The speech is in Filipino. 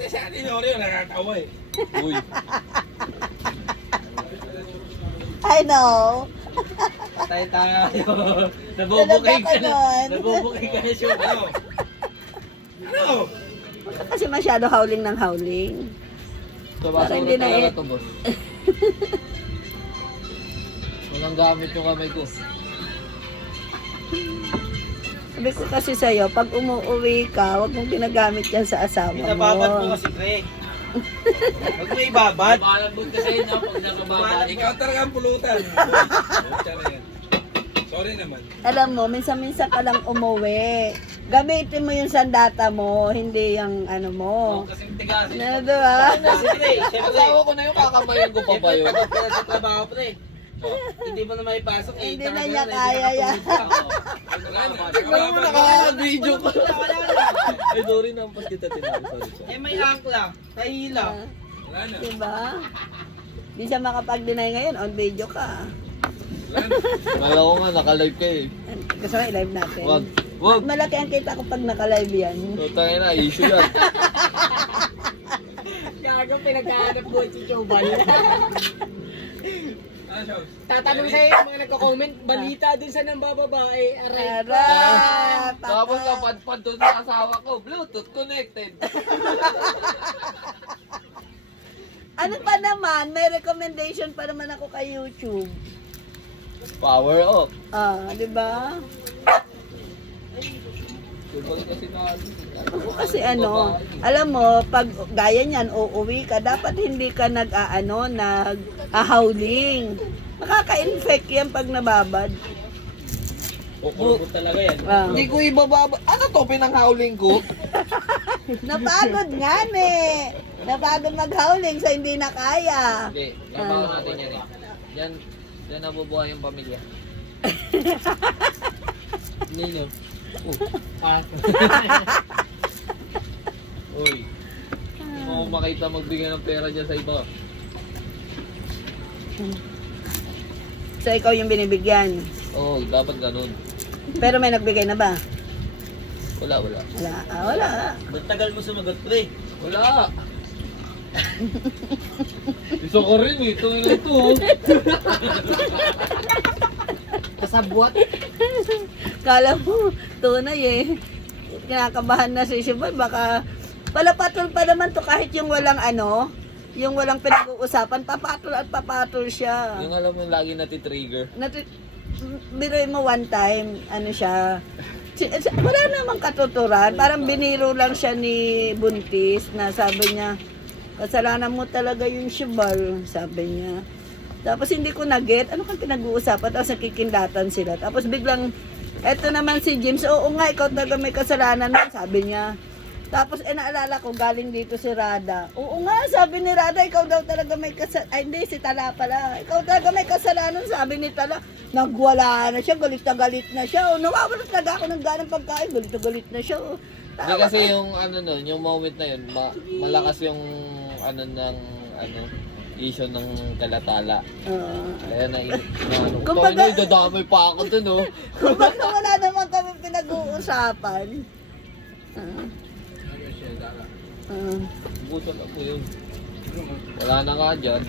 Pati sa atin, Oreo, nakatawa eh. Uy. I know. Patay tayo. Nabubukay ka na. nun. Nabubukay ka na siya. Ano? Ano? Huwag ka kasi masyado howling ng howling. Para hindi na talaga to, boss. Walang gamit yung kamay ko. Sabi ko kasi sa'yo, pag umuwi ka, huwag mong ginagamit yan sa asawa mo. Pinababad mo kasi, pre. Huwag mo ibabad. Malambot kasi na pag nakababad. Ikaw talaga ang pulutan. Pucha na yan. Sorry naman. Alam mo, minsan-minsan ka lang umuwi. Gamitin mo yung sandata mo, hindi yung ano mo. Kasing tigasin. Ano, diba? Kasi, pre, siyempre. Asawa ko na yung kakamayan ko pa ba yun? Pagod ka na sa trabaho, pre. Hindi mo na maipasok eh. Hindi na niya kaya yan. Tignan mo naka-video pa. Ay, sorry na. Pas kita tinabi. Sorry. Eh, may angkla. Kahila. Wala na. Diba? Hindi siya makapag-deny ngayon, on video ka. Wala na. Kala ko nga, naka-live ka eh. Gusto mo i-live natin? Wag. Wag. Malaki ang kita ko pag naka-live yan. Tutangin na, issue yan. Gago, pinagkahanap ko si Choban. Ano, Shows? Tatanong sa'yo yung mga nagko-comment, balita dun sa nang bababae. Aray. Tara! Tapos kapadpad doon sa asawa ko, Bluetooth connected. Ano pa naman, may recommendation pa naman ako kay YouTube. Power off. Ah, di ba? Diba kasi na Ako kasi ano, alam mo, pag gaya niyan, uuwi ka, dapat hindi ka nag-ahawling. Makaka-infect yan pag nababad. Kukulbot talaga yan. Ah. Hindi ko ibababa. Ano to, pinanghauling ko? Napagod nga eh. Napagod mag-howling, so hindi na kaya. Hindi, labaw natin yan eh. Yan nabubuhay yung pamilya. Nino. Uy. Hindi mo ako makita magbigay ng pera dyan sa iba. So ikaw yung binibigyan. Oo, dapat ganun. Pero may nagbigay na ba? Wala. Wala. Ah, wala. Ba't tagal mo sumagot, pre? Wala. Isa ko rin eh. Ito na ito. Kasabwat. Kala mo, tunay eh. Kinakabahan na si Shiboy. Baka palapatol pa naman to kahit yung walang ano, yung walang pinag-uusapan, papatol at papatol siya. Yung alam mo lagi nati-trigger. Biruin mo one time, ano siya, wala namang katuturan. Parang biniro lang siya ni Buntis na sabi niya, kasalanan mo talaga yung Shibal, sabi niya. Tapos hindi ko na-get, ano kang pinag-uusapan, tapos nakikindatan sila. Tapos biglang, eto naman si James, oo nga, ikaw talaga may kasalanan nun, sabi niya. Tapos naalala ko, galing dito si Rada. Oo nga, sabi ni Rada, ikaw daw talaga may kasalanan. Ay, hindi, si Tala pala. Ikaw talaga may kasalanan, sabi ni Tala. Nagwala na siya, galit na siya. O, nawawala talaga ako ng ganang pagkain, galit na siya. O, Hindi kasi yung ano nun, yung moment na yun, malakas yung ano ng issue ng kalatala. Kaya ano, Kumbaga- dadamay pa ako dun, oh. Kumbaga wala naman kami pinag-uusapan. Buto na po yun. Wala na nga dyan.